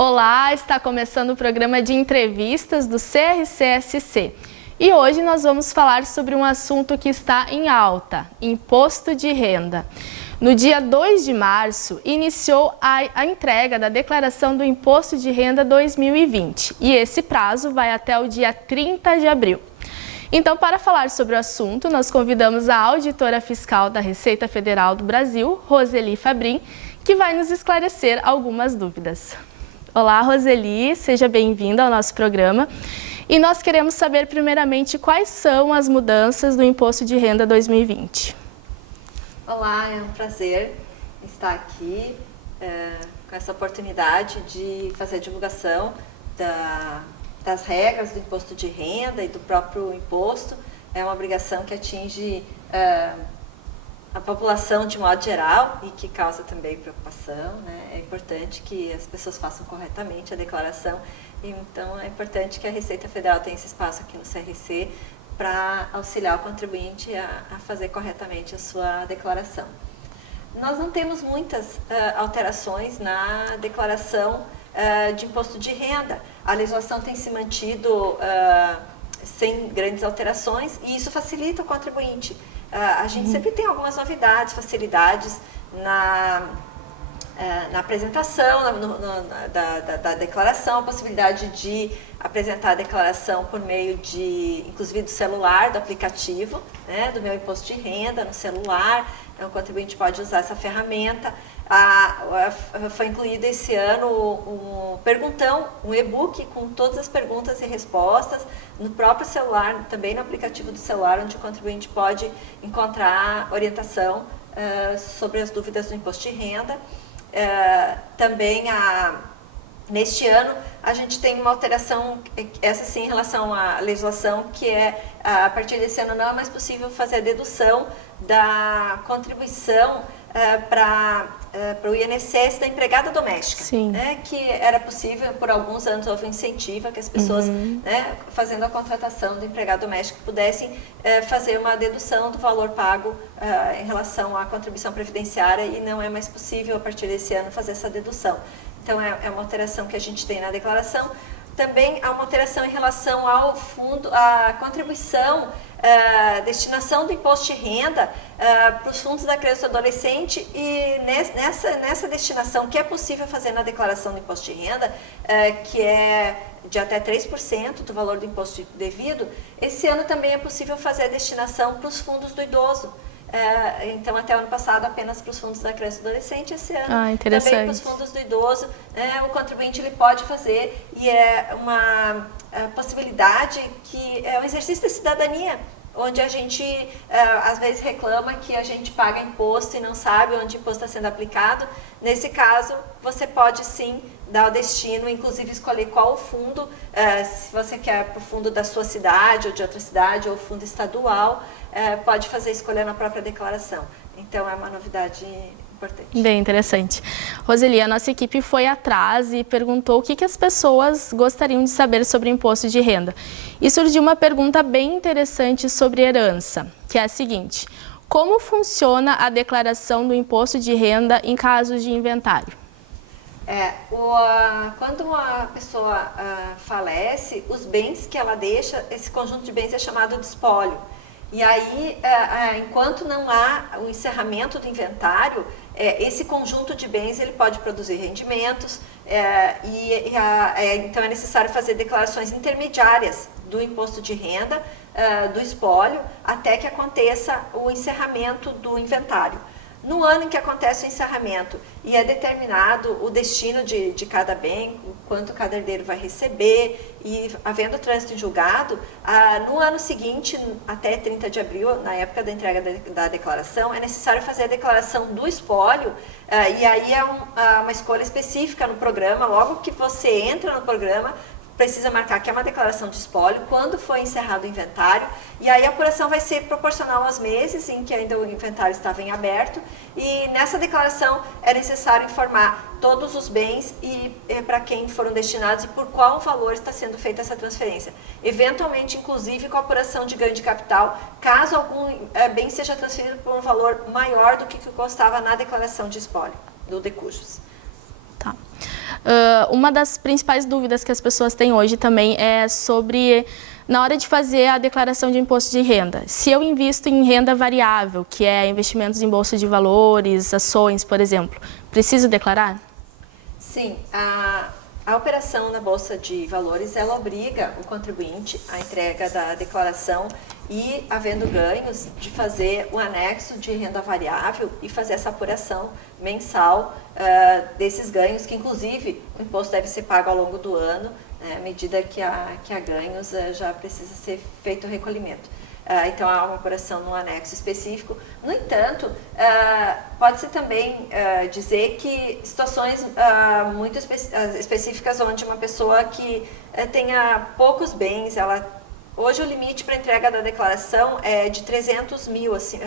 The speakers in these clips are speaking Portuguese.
Olá, está começando o programa de entrevistas do CRC-SC. E hoje nós vamos falar sobre um assunto que está em alta, imposto de renda. No dia 2 de março, iniciou a entrega da declaração do Imposto de Renda 2020 e esse prazo vai até o dia 30 de abril. Então, para falar sobre o assunto, nós convidamos a auditora fiscal da Receita Federal do Brasil, Roseli Fabrin, que vai nos esclarecer algumas dúvidas. Olá, Roseli, seja bem-vinda ao nosso programa. E nós queremos saber, primeiramente, quais são as mudanças do Imposto de Renda 2020. Olá, é um prazer estar aqui com essa oportunidade de fazer a divulgação das regras do imposto de renda e do próprio imposto. É uma obrigação que atinge a população de modo geral e que causa também preocupação, né? É importante que as pessoas façam corretamente a declaração, então é importante que a Receita Federal tenha esse espaço aqui no CRC para auxiliar o contribuinte a fazer corretamente a sua declaração. Nós não temos muitas alterações na declaração de imposto de renda. A legislação tem se mantido sem grandes alterações e isso facilita o contribuinte. A gente sempre tem algumas novidades, facilidades na apresentação da declaração, a possibilidade de apresentar a declaração por meio de, inclusive do celular, do aplicativo, né, do meu imposto de renda no celular. Então, o contribuinte pode usar essa ferramenta. Foi incluído esse ano um perguntão, um e-book com todas as perguntas e respostas no próprio celular, também no aplicativo do celular, onde o contribuinte pode encontrar orientação sobre as dúvidas do imposto de renda. Também neste ano a gente tem uma alteração, essa sim em relação à legislação, que a partir desse ano não é mais possível fazer a dedução da contribuição para o INSS da empregada doméstica, né, que era possível, por alguns anos houve um incentivo a que as pessoas, né, fazendo a contratação do empregado doméstico, pudessem fazer uma dedução do valor pago em relação à contribuição previdenciária e não é mais possível a partir desse ano fazer essa dedução. Então é uma alteração que a gente tem na declaração. Também há uma alteração em relação ao fundo, à contribuição, destinação do imposto de renda para os fundos da criança e do adolescente, e nessa destinação que é possível fazer na declaração do imposto de renda, que é de até 3% do valor do imposto devido, esse ano também é possível fazer a destinação para os fundos do idoso. Então, até o ano passado, apenas para os fundos da criança e do adolescente, esse ano também para os fundos do idoso, o contribuinte ele pode fazer, e é uma possibilidade que é um exercício de cidadania, onde a gente às vezes reclama que a gente paga imposto e não sabe onde o imposto está sendo aplicado. Nesse caso, você pode sim dar o destino, inclusive escolher qual o fundo, se você quer para o fundo da sua cidade ou de outra cidade, ou fundo estadual, pode fazer escolha na própria declaração. Então é uma novidade importante. Bem interessante. Roseli, a nossa equipe foi atrás e perguntou o que as pessoas gostariam de saber sobre o imposto de renda. E surgiu uma pergunta bem interessante sobre herança, que é a seguinte: como funciona a declaração do imposto de renda em casos de inventário? Quando uma pessoa falece, os bens que ela deixa, esse conjunto de bens é chamado de espólio. E aí, enquanto não há o encerramento do inventário, esse conjunto de bens ele pode produzir rendimentos, então é necessário fazer declarações intermediárias do imposto de renda, do espólio, até que aconteça o encerramento do inventário. No ano em que acontece o encerramento e é determinado o destino de cada bem, o quanto cada herdeiro vai receber, e havendo trânsito em julgado, no ano seguinte, até 30 de abril, na época da entrega da declaração, é necessário fazer a declaração do espólio, e aí é uma escolha específica no programa. Logo que você entra no programa, precisa marcar que é uma declaração de espólio, quando foi encerrado o inventário, e aí a apuração vai ser proporcional aos meses em que ainda o inventário estava em aberto, e nessa declaração é necessário informar todos os bens e para quem foram destinados e por qual valor está sendo feita essa transferência. Eventualmente, inclusive, com a apuração de ganho de capital, caso algum bem seja transferido por um valor maior do que constava na declaração de espólio, do decujus. Tá. Uma das principais dúvidas que as pessoas têm hoje também é sobre, na hora de fazer a declaração de imposto de renda, se eu invisto em renda variável, que é investimentos em bolsa de valores, ações, por exemplo, preciso declarar? Sim, a operação na Bolsa de Valores, ela obriga o contribuinte à entrega da declaração e, havendo ganhos, de fazer o anexo de renda variável e fazer essa apuração mensal desses ganhos, que inclusive o imposto deve ser pago ao longo do ano, né, à medida que há ganhos, já precisa ser feito o recolhimento. Então, há uma apuração no anexo específico. No entanto, pode-se também dizer que situações muito específicas onde uma pessoa que tenha poucos bens, hoje o limite para entrega da declaração é de 300 mil, assim,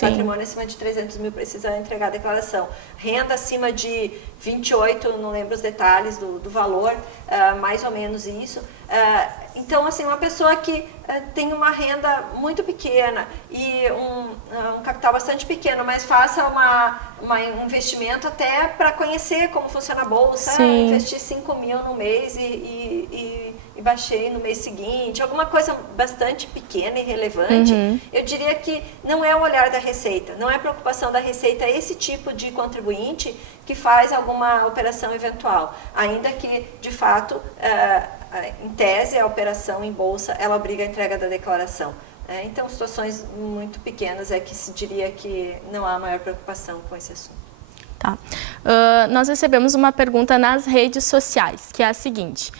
patrimônio acima de 300 mil precisa entregar a declaração. Renda acima de 28, não lembro os detalhes do valor, mais ou menos isso. Então, assim, uma pessoa que tem uma renda muito pequena e um capital bastante pequeno, mas faça um investimento até para conhecer como funciona a bolsa, investir 5 mil no mês e baixei no mês seguinte, alguma coisa bastante pequena e relevante, eu diria que não é o olhar da Receita, não é preocupação da Receita esse tipo de contribuinte que faz alguma operação eventual, ainda que, de fato, em tese, a operação em bolsa, ela obriga a entrega da declaração. Então, situações muito pequenas é que se diria que não há maior preocupação com esse assunto. Tá. Nós recebemos uma pergunta nas redes sociais, que é a seguinte: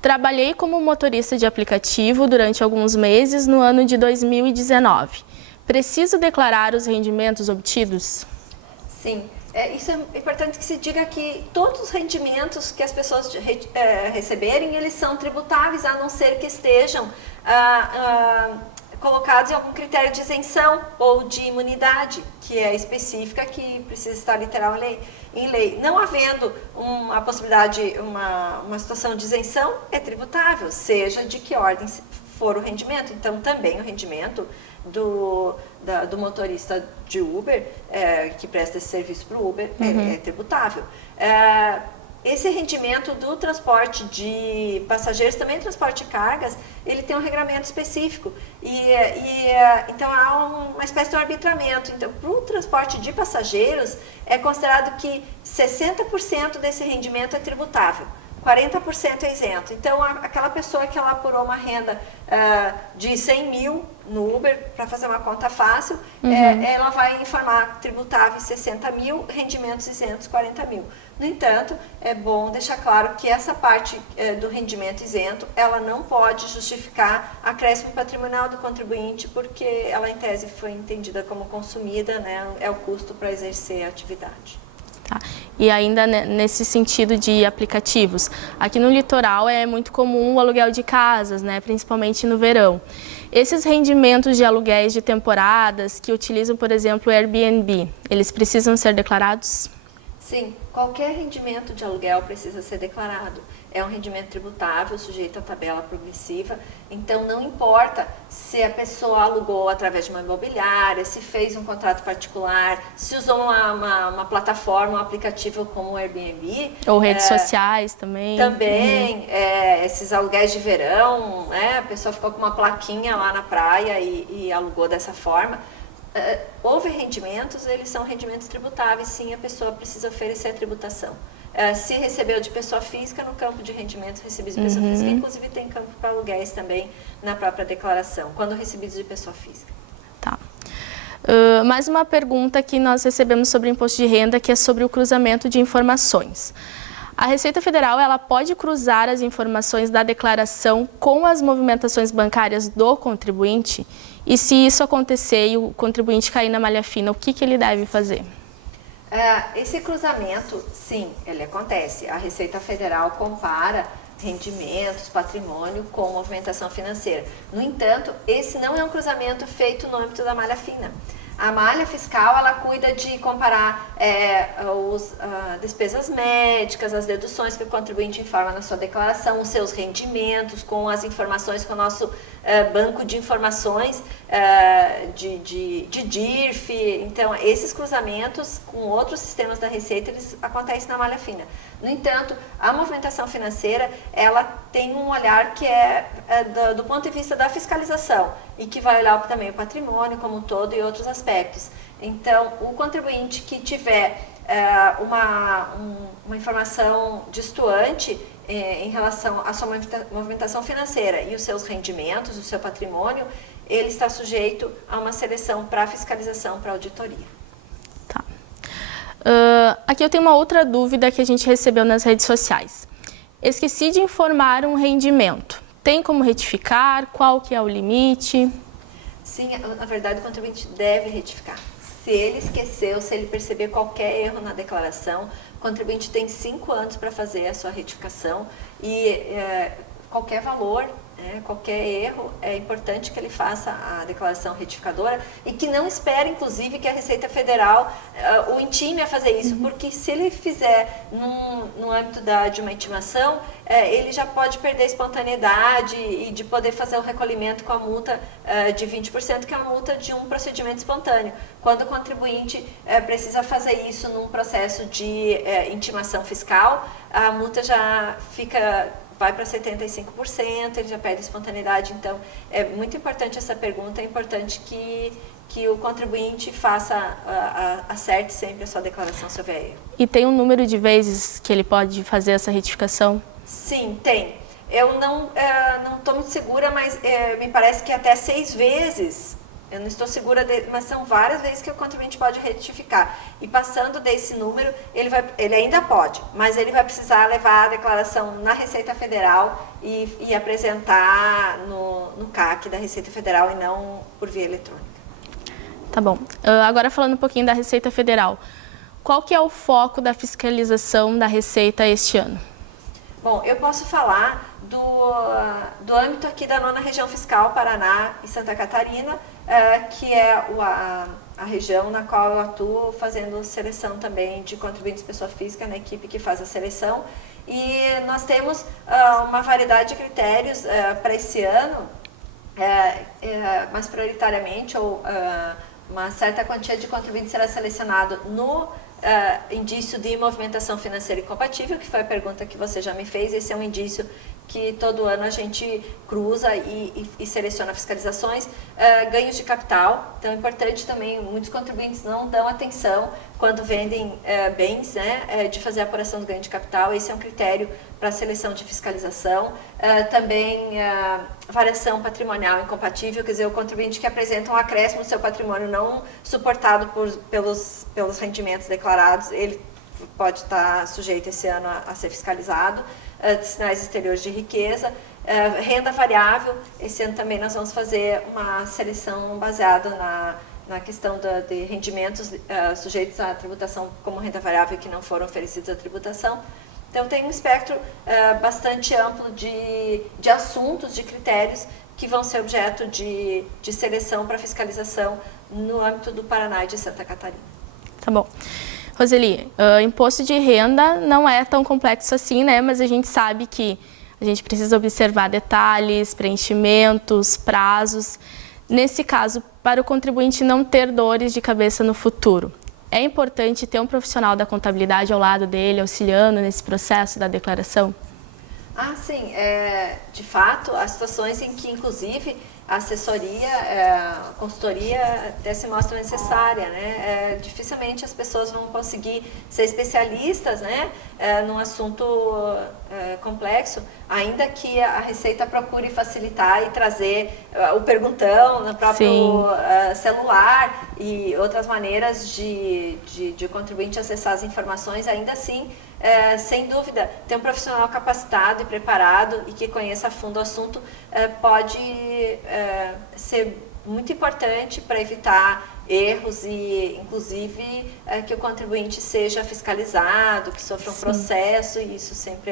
trabalhei como motorista de aplicativo durante alguns meses no ano de 2019. Preciso declarar os rendimentos obtidos? Sim. Isso é importante que se diga que todos os rendimentos que as pessoas receberem, eles são tributáveis, a não ser que estejam colocados em algum critério de isenção ou de imunidade, que é específica, que precisa estar literal em lei. Não havendo uma possibilidade, uma situação de isenção, é tributável, seja de que ordem for o rendimento. Então, também o rendimento do motorista de Uber, que presta esse serviço para o Uber, é tributável. Esse rendimento do transporte de passageiros, também transporte de cargas, ele tem um regramento específico. Então, há uma espécie de um arbitramento. Então, para o transporte de passageiros, é considerado que 60% desse rendimento é tributável. 40% é isento. Então, aquela pessoa que ela apurou uma renda de 100 mil no Uber, para fazer uma conta fácil, ela vai informar tributável 60 mil, rendimentos isentos 40 mil. No entanto, é bom deixar claro que essa parte do rendimento isento, ela não pode justificar acréscimo patrimonial do contribuinte, porque ela, em tese, foi entendida como consumida, né? É o custo para exercer a atividade. Tá. E ainda nesse sentido de aplicativos, aqui no litoral é muito comum o aluguel de casas, né, principalmente no verão. Esses rendimentos de aluguéis de temporadas que utilizam, por exemplo, o Airbnb, eles precisam ser declarados? Sim, qualquer rendimento de aluguel precisa ser declarado. É um rendimento tributável, sujeito à tabela progressiva, então não importa se a pessoa alugou através de uma imobiliária, se fez um contrato particular, se usou uma plataforma, um aplicativo como o Airbnb. Ou redes sociais também. Também, esses aluguéis de verão, né, a pessoa ficou com uma plaquinha lá na praia e alugou dessa forma. Houve rendimentos, eles são rendimentos tributáveis, sim, a pessoa precisa oferecer a tributação. Se recebeu de pessoa física, no campo de rendimentos recebidos de pessoa física, inclusive tem campo para aluguéis também na própria declaração, quando recebidos de pessoa física. Tá. Mais uma pergunta que nós recebemos sobre o imposto de renda, que é sobre o cruzamento de informações. A Receita Federal, ela pode cruzar as informações da declaração com as movimentações bancárias do contribuinte? E se isso acontecer e o contribuinte cair na malha fina, o que ele deve fazer? Esse cruzamento, sim, ele acontece. A Receita Federal compara rendimentos, patrimônio com movimentação financeira. No entanto, esse não é um cruzamento feito no âmbito da malha fina. A malha fiscal, ela cuida de comparar despesas médicas, as deduções que o contribuinte informa na sua declaração, os seus rendimentos, com as informações com o nosso banco de informações de DIRF. Então, esses cruzamentos com outros sistemas da Receita, eles acontecem na malha fina. No entanto, a movimentação financeira, ela tem um olhar que do ponto de vista da fiscalização e que vai olhar também o patrimônio como um todo e outros aspectos. Então, o contribuinte que tiver uma informação distoante em relação à sua movimentação financeira e os seus rendimentos, o seu patrimônio, ele está sujeito a uma seleção para fiscalização, para auditoria. Tá. Aqui eu tenho uma outra dúvida que a gente recebeu nas redes sociais. Esqueci de informar um rendimento. Tem como retificar? Qual que é o limite? Sim, na verdade o contribuinte deve retificar. Se ele esqueceu, se ele perceber qualquer erro na declaração, o contribuinte tem 5 anos para fazer a sua retificação e qualquer valor, qualquer erro, é importante que ele faça a declaração retificadora e que não espere, inclusive, que a Receita Federal o intime a fazer isso, porque se ele fizer no âmbito de uma intimação, ele já pode perder a espontaneidade e de poder fazer o recolhimento com a multa de 20%, que é uma multa de um procedimento espontâneo. Quando o contribuinte precisa fazer isso num processo de intimação fiscal, a multa já vai para 75%, ele já perde a espontaneidade. Então, é muito importante essa pergunta, é importante que o contribuinte acerte sempre a sua declaração se houver erro. E tem um número de vezes que ele pode fazer essa retificação? Sim, tem. Eu não estou muito segura, mas me parece que até 6 vezes, eu não estou segura, mas são várias vezes que o contribuinte pode retificar. E passando desse número, ele ainda pode, mas ele vai precisar levar a declaração na Receita Federal e apresentar no CAC da Receita Federal e não por via eletrônica. Tá bom. Agora falando um pouquinho da Receita Federal. Qual que é o foco da fiscalização da Receita este ano? Bom, eu posso falar do âmbito aqui da 9ª Região Fiscal, Paraná e Santa Catarina, que é a região na qual eu atuo fazendo seleção também de contribuintes pessoa física, na equipe que faz a seleção. E nós temos uma variedade de critérios para esse ano, mas prioritariamente, uma certa quantia de contribuintes será selecionado no indício de movimentação financeira incompatível, que foi a pergunta que você já me fez. Esse é um indício que todo ano a gente cruza e seleciona fiscalizações. Ganhos de capital, então é importante também, muitos contribuintes não dão atenção quando vendem bens, de fazer a apuração do ganho de capital. Esse é um critério para a seleção de fiscalização. Também variação patrimonial incompatível, quer dizer, o contribuinte que apresenta um acréscimo no seu patrimônio não suportado pelos rendimentos declarados, ele pode estar sujeito esse ano a ser fiscalizado. Sinais exteriores de riqueza, renda variável. Esse ano também nós vamos fazer uma seleção baseada na questão de rendimentos sujeitos à tributação como renda variável que não foram oferecidos à tributação. Então tem um espectro bastante amplo de assuntos, de critérios que vão ser objeto de seleção para fiscalização no âmbito do Paraná e de Santa Catarina. Tá bom. Roseli, imposto de renda não é tão complexo assim, né? Mas a gente sabe que a gente precisa observar detalhes, preenchimentos, prazos. Nesse caso, para o contribuinte não ter dores de cabeça no futuro, é importante ter um profissional da contabilidade ao lado dele, auxiliando nesse processo da declaração? Sim. De fato, há situações em que, inclusive, a assessoria, a consultoria até se mostra necessária, né? Dificilmente as pessoas vão conseguir ser especialistas, né, num assunto complexo, ainda que a Receita procure facilitar e trazer o perguntão no próprio celular e outras maneiras de contribuinte acessar as informações. Ainda assim, sem dúvida, ter um profissional capacitado e preparado e que conheça a fundo o assunto pode ser muito importante para evitar erros e, inclusive, que o contribuinte seja fiscalizado, que sofra um processo, e isso sempre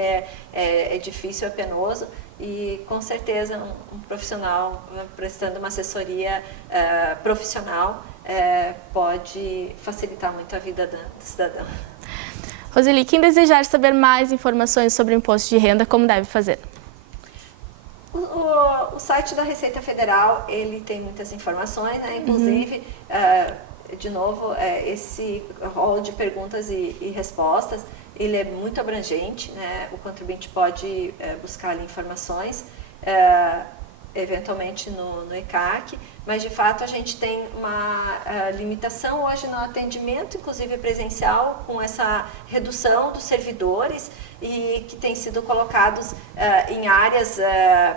é difícil, é penoso. E, com certeza, um profissional prestando uma assessoria profissional pode facilitar muito a vida do cidadão. Roseli, quem desejar saber mais informações sobre o imposto de renda, como deve fazer? O site da Receita Federal, ele tem muitas informações, né? Inclusive, de novo, esse rol de perguntas e respostas, ele é muito abrangente, né? O contribuinte pode buscar ali informações, eventualmente no ECAC, mas de fato a gente tem uma limitação hoje no atendimento, inclusive presencial, com essa redução dos servidores e que tem sido colocados em áreas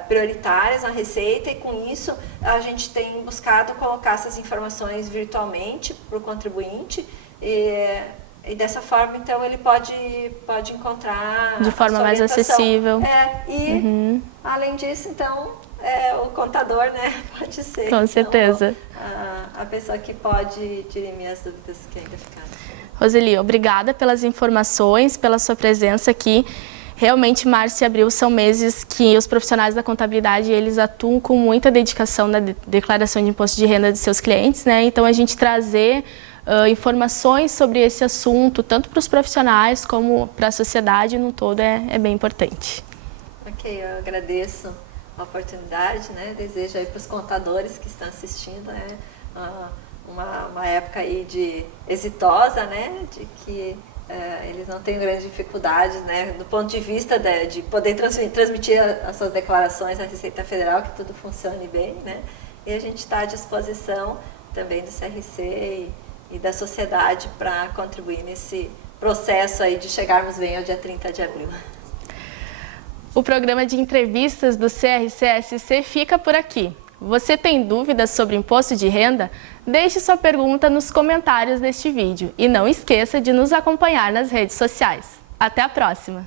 prioritárias na Receita, e com isso a gente tem buscado colocar essas informações virtualmente para o contribuinte e dessa forma, então, ele pode encontrar de forma mais acessível. Além disso, então, o contador, né, pode ser. Com certeza. Então, a pessoa que pode dirimir as dúvidas que ainda ficaram. Roseli, obrigada pelas informações, pela sua presença aqui. Realmente, março e abril são meses que os profissionais da contabilidade, eles atuam com muita dedicação na declaração de imposto de renda de seus clientes, né? Então, a gente trazer informações sobre esse assunto, tanto para os profissionais como para a sociedade no todo, é bem importante. Ok, eu agradeço a oportunidade, né? Desejo aí para os contadores que estão assistindo uma época aí exitosa, né? De que eles não têm grandes dificuldades, né? Do ponto de vista de poder transmitir as suas declarações à Receita Federal, que tudo funcione bem, né? E a gente está à disposição também do CRC e da sociedade para contribuir nesse processo aí de chegarmos bem ao dia 30 de abril. O programa de entrevistas do CRC-SC fica por aqui. Você tem dúvidas sobre imposto de renda? Deixe sua pergunta nos comentários deste vídeo e não esqueça de nos acompanhar nas redes sociais. Até a próxima!